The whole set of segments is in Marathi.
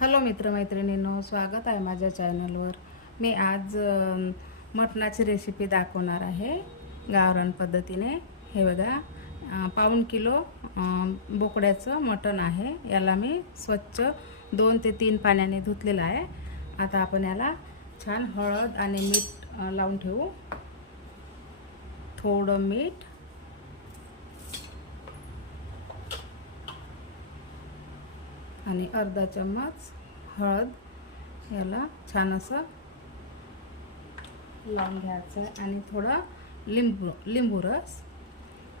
हॅलो मित्रमैत्रिणींनो स्वागत आहे माझ्या चॅनलवर. मी आज मटणाची रेसिपी दाखवणार आहे गावरान पद्धतीने. हे बघा पाऊण किलो बोकड्याचं मटण आहे. याला मी स्वच्छ दोन ते तीन पाण्याने धुतलेलं आहे. आता आपण याला छान हळद आणि मीठ लावून ठेवू. थोडं मीठ. आणि अर्धा चम्मच हळद याला छान असं लावून घ्यायचं आहे. आणि थोडा लिंबू लिंबू रस.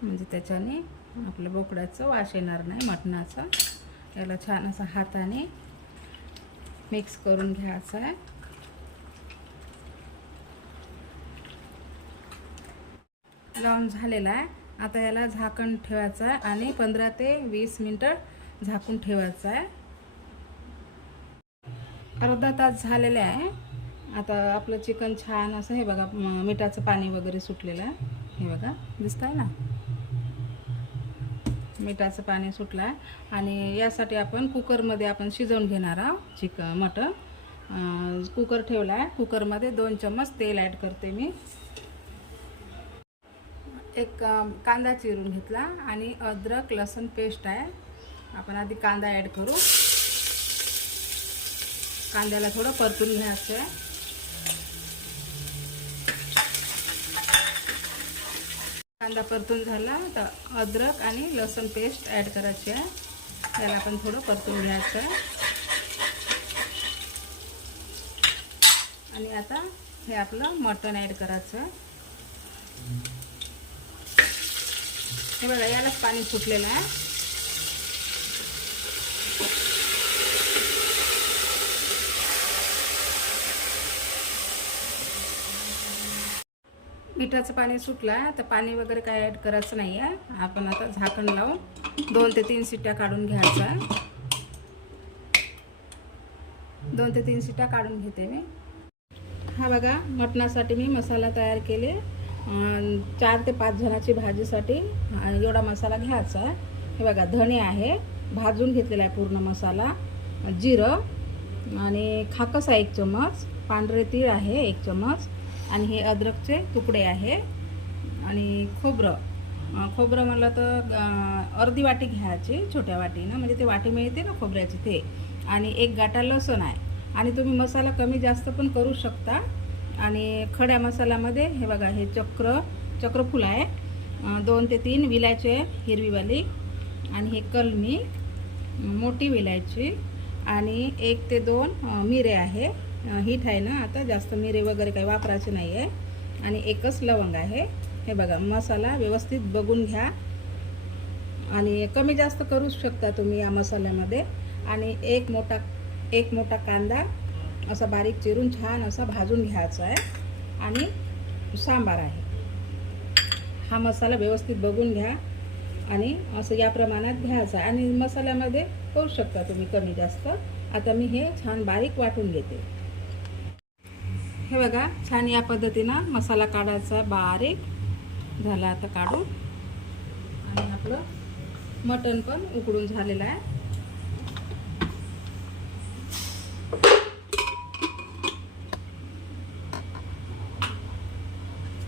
म्हणजे त्याच्याने आपल्या बोकड्याचं वास येणार नाही मटणाचा. याला छान असं हाताने मिक्स करून घ्यायचं आहे. लावून झालेला आहे. आता याला झाकण ठेवायचं आहे आणि पंधरा ते वीस मिनटं झाकून ठेवायचं आहे. अर्धा तास झालेले आहे. आता आपलं चिकन छान असं हे बघा मिठाचं पाणी वगैरे सुटलेलं आहे. हे बघा दिसत आहे ना? मिठाचं पाणी सुटलं आहे. आणि यासाठी आपण कुकरमध्ये आपण शिजवून घेणार आहोत चिकन मटण कुकर ठेवला आहे. कुकरमध्ये दोन चम्मच तेल ॲड करते मी. एक कांदा चिरून घेतला आणि अद्रक लसूण पेस्ट आहे. आपण आधी कांदा ॲड करू. कांद्याला थोडं परतून घ्यायचं आहे. कांदा परतून झाला तर अद्रक आणि लसूण पेस्ट ॲड करायची आहे. त्याला आपण थोडं परतून घ्यायचं आहे. आणि आता हे आपलं मटण ॲड करायचं हे बघा यालाच पाणी फुटलेलं आहे. पिठाचं पाणी सुटलं आहे. तर पाणी वगैरे काय ॲड करायचं नाही आहे आपण आता झाकण लावून दोन ते तीन शिट्ट्या काढून घ्यायचं दोन ते तीन शिट्ट्या काढून घेते मी. हा बघा मटणासाठी मी मसाला तयार केले. चार ते पाच जणाची भाजीसाठी एवढा मसाला घ्यायचा आहे. हे बघा धणे आहे. भाजून घेतलेला आहे पूर्ण मसाला. जिरं आणि खाकस आहे एक चम्मच. पांढरे तीळ आहे एक चम्मच. आणि हे अद्रकचे तुकडे आहे. आणि खोबरं. खोबरं म्हणलं तर अर्धी वाटी घ्यायची छोट्या वाटीनं. म्हणजे ते वाटी मिळते ना खोबऱ्याची ते. आणि एक गाटा लसूण आहे. आणि तुम्ही मसाला कमी जास्त पण करू शकता. आणि खड्या मसाल्यामध्ये हे बघा हे चक्र चक्रफूल आहे. दोन ते तीन विलायची आहे हिरवीवाली. आणि हे कलमी मोठी विलायची. आणि एक ते दोन मिरे आहे. हीट आहे ना आता जास्त मिरे वगैरे काही वापरायचे नाही आहे आणि एकच लवंग आहे. हे बघा मसाला व्यवस्थित बघून घ्या. आणि कमी जास्त करू शकता तुम्ही या मसाल्यामध्ये. आणि एक मोठा एक मोठा कांदा असा बारीक चिरून छान असा भाजून घ्यायचा आहे. आणि सांबार आहे. हा मसाला व्यवस्थित बघून घ्या. आणि असं या प्रमाणात घ्यायचा आहे. आणि मसाल्यामध्ये करू शकता तुम्ही कमी जास्त. आता मी हे छान बारीक वाटून घेते. हे बघा छान या पद्धतीनं मसाला काढायचा बारीक. झाला आता काढून. आणि आपलं मटण पण उकडून झालेलं आहे.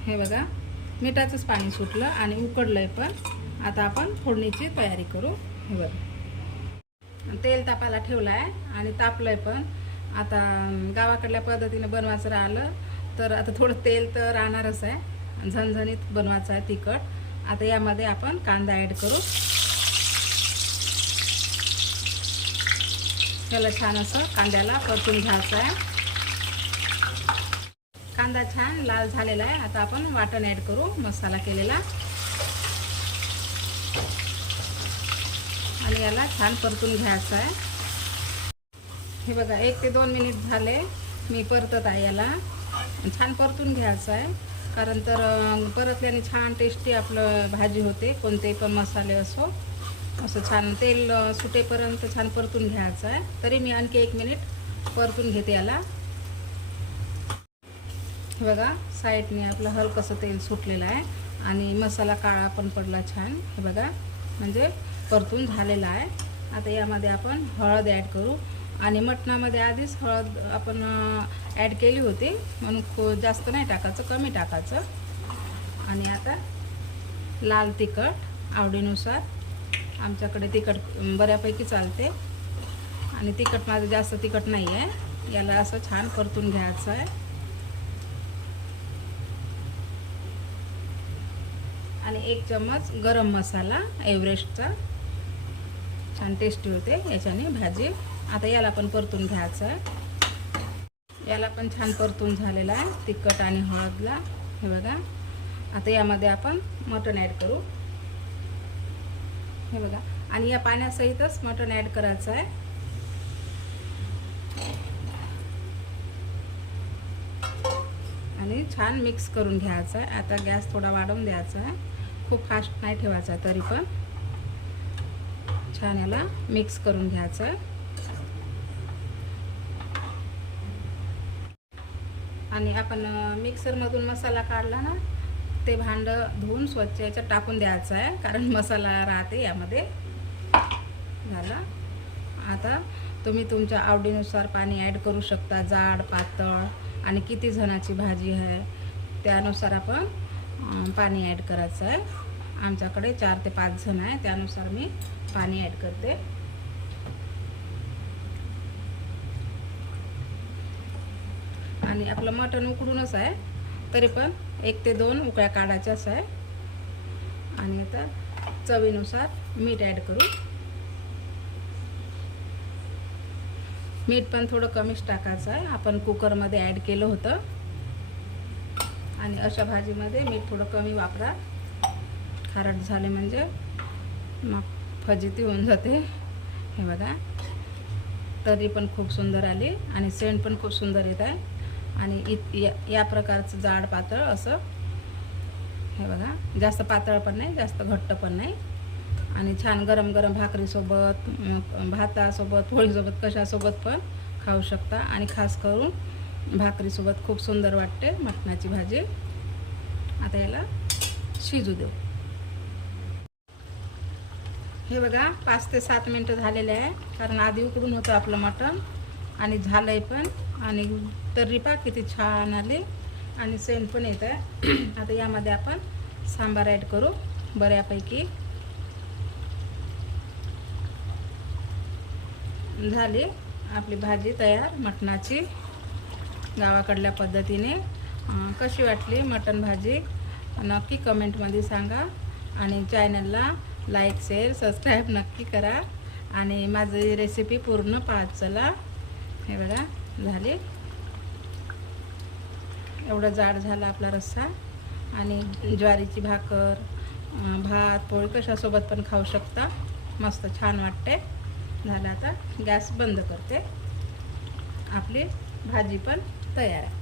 हे बघा मिठाचंच पाणी सुटलं आणि उकडलंय पण. आता आपण फोडणीची तयारी करू. हे बघा. तेल तापायला ठेवलं आहे आणि तापलंय पण. आता गावाकडल्या पद्धतीनं बनवायचं राहिलं तर आता थोडं तेल तर राहणारच आहे. झणझणीत बनवायचं आहे तिखट. आता यामध्ये आपण कांदा ॲड करू. त्याला छान असं कांद्याला परतून घ्यायचं आहे. कांदा छान लाल झालेला आहे. आता आपण वाटण ॲड करू मसाला केलेला. आणि याला छान परतून घ्यायचं आहे. हे बघा एक ते दोन मिनिट झाले. मी परतत आहे याला. छान परतून घ्यायचं आहे. कारण तर परतल्याने छान टेस्टी आपलं भाजी होते. कोणते पण मसाले असो. असं छान तेल सुटेपर्यंत छान परतून घ्यायचं आहे. तरी मी आणखी एक मिनिट परतून घेते याला. हे बघा साईडने आपलं हलकंसं तेल सुटलेलं आहे. आणि मसाला काळा पण पडला छान. हे बघा म्हणजे परतून झालेला आहे. आता यामध्ये आपण हळद ॲड करू. आणि मटणामध्ये आधीच हळद आपण ॲड केली होती. म्हणून खो जास्त नाही टाकायचं कमी टाकायचं. आणि आता लाल तिखट आवडीनुसार आमच्याकडे तिखट बऱ्यापैकी चालते. आणि तिखट माझं जास्त तिखट नाही आहे याला असं छान परतून घ्यायचं आहे आणि एक चम्मच गरम मसाला एव्हरेस्टचा. छान टेस्टी होते याच्याने भाजी आता याला पण परतून घ्यायचं आहे. याला पण छान परतून झालेला आहे तिखट आणि हळदला. हे बघा. आता यामध्ये आपण मटण ॲड करू. हे बघा. आणि या पाण्यासहितच मटण ॲड करायचं आहे. आणि छान मिक्स करून घ्यायचं आहे. आता गॅस थोडा वाढवून द्यायचा आहे. खूप फास्ट नाही ठेवायचा तरी पण. छान याला मिक्स करून घ्यायचं आहे. आणि आपण मिक्सरमधून मसाला काढला ना ते भांडं धुवून स्वच्छ याच्यात टाकून द्यायचं आहे कारण मसाला राहते यामध्ये. झाला? आता तुम्ही तुमच्या आवडीनुसार पाणी ॲड करू शकता जाड पातळ आणि किती जणाची भाजी आहे त्यानुसार आपण पाणी ॲड करायचं आहे. आमच्याकडे चार ते पाच जण आहे त्यानुसार मी पाणी ॲड करते. आणि आपलं मटण उकडूनच आहे. तरी पण एक ते दोन उकळ्या काढायच्याच आहे. आणि आता चवीनुसार मीठ ॲड करू. मीठ पण थोडं कमीच टाकायचं आहे. आपण कुकरमध्ये ॲड केलं होतं. आणि अशा भाजीमध्ये मीठ थोडं कमी वापरा. खारट झाले म्हणजे मग फजिती होऊन जाते. हे बघा. तरी पण खूप सुंदर आली आणि सेंट पण खूप सुंदर येत आहे. आणि इत या या प्रकारचं जाड पातळ असं हे बघा जास्त पातळ पण नाही जास्त घट्ट पण नाही. आणि छान गरम गरम भाकरीसोबत भातासोबत पोळीसोबत कशासोबत पण खाऊ शकता. आणि खास करून भाकरीसोबत खूप सुंदर वाटते मटणाची भाजी. आता याला शिजू देऊ. हे बघा पाच ते सात मिनटं झालेले आहे कारण आधी उकडून होतं आपलं मटण. आणि झालं आहे पण. आणि तर्री पा किती छान आले. आणि सेंट पण येत आहे. आता यामध्ये आपण सांबार ॲड करू बऱ्यापैकी. झाली आपली भाजी तयार मटणाची. गावाकडल्या पद्धतीने. कशी वाटली मटण भाजी? नक्की कमेंटमध्ये सांगा. आणि चॅनलला लाईक शेअर सबस्क्राईब नक्की करा. आणि माझी रेसिपी पूर्ण पाहत चला. हे बघा झाली. एवढं जाड झाला आपला रस्सा. आणि ज्वारीची भाकर भात पोळी कशासोबत पण खाऊ शकता. मस्त छान वाटते झालं आता गॅस बंद करते. आपली भाजी पण तयार आहे.